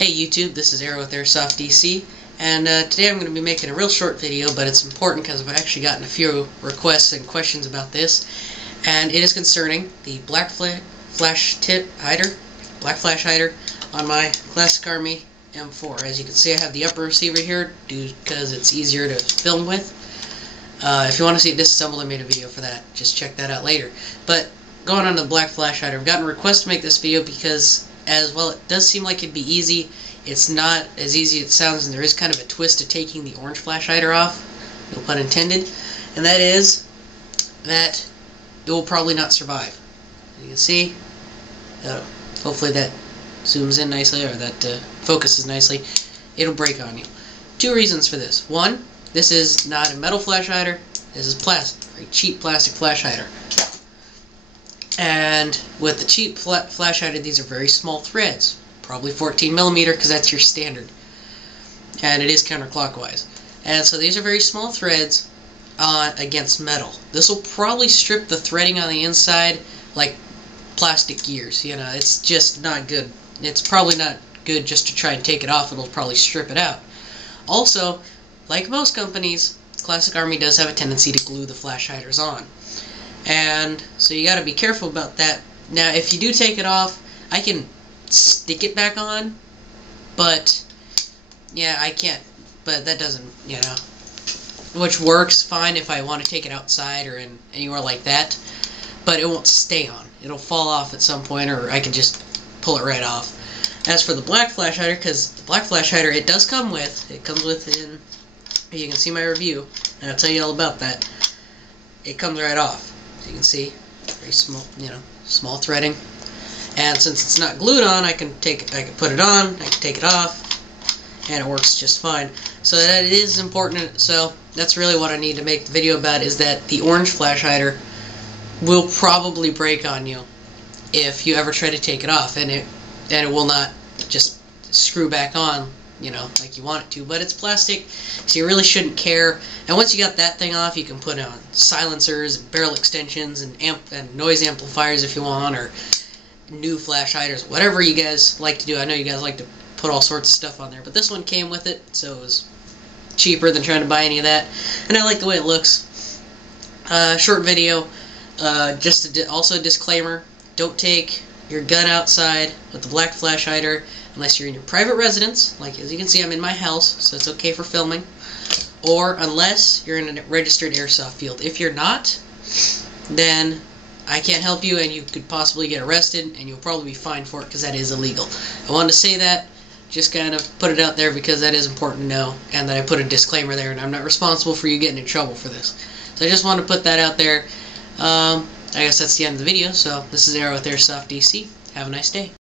Hey YouTube, this is Arrow with Airsoft DC, and today I'm going to be making a real short video, but it's important because I've actually gotten a few requests and questions about this, and it is concerning the black flash hider on my Classic Army M4. As you can see, I have the upper receiver here because it's easier to film with. If you want to see it disassembled, I made a video for that. Just check that out later. But going on to the black flash hider, I've gotten requests to make this video because as well, it does seem like it'd be easy. It's not as easy as it sounds, and there is kind of a twist to taking the orange flash hider off, no pun intended, and that is that it will probably not survive. You can see, hopefully that zooms in nicely, or that focuses nicely. It'll break on you. Two reasons for this. One, this is not a metal flash hider. This is plastic, very cheap plastic flash hider. And with the cheap flash hider, these are very small threads, probably 14mm because that's your standard, and it is counterclockwise. And so these are very small threads against metal. This will probably strip the threading on the inside like plastic gears. You know, it's just not good. It's probably not good just to try and take it off. It'll probably strip it out. Also, like most companies, Classic Army does have a tendency to glue the flash hiders on. And so you gotta be careful about that. Now, if you do take it off, I can stick it back on, but yeah, I can't, but that doesn't, you know, which works fine if I want to take it outside or in anywhere like that, but it won't stay on. It'll fall off at some point, or I can just pull it right off. As for the black flash hider, because the black flash hider, it comes with in, you can see my review, and I'll tell you all about that. It comes right off. As you can see, very small, you know, small threading. And since it's not glued on, I can put it on, I can take it off, and it works just fine. So that is important. So that's really what I need to make the video about, is that the orange flash hider will probably break on you if you ever try to take it off, and it will not just screw back on, you know, like you want it to, but it's plastic, so you really shouldn't care. And once you got that thing off, you can put on silencers, barrel extensions, and noise amplifiers if you want, or new flash hiders, whatever you guys like to do. I know you guys like to put all sorts of stuff on there, but this one came with it, so it was cheaper than trying to buy any of that, and I like the way it looks. Short video, also a disclaimer, don't take your gun outside with the black flash hider unless you're in your private residence, like as you can see I'm in my house, so it's okay for filming, or unless you're in a registered airsoft field. If you're not, then I can't help you, and you could possibly get arrested, and you'll probably be fined for it because that is illegal. I wanted to say that, just kind of put it out there because that is important to know, and that I put a disclaimer there, and I'm not responsible for you getting in trouble for this. So I just wanted to put that out there. I guess that's the end of the video, so this is Arrow with Airsoft DC. Have a nice day.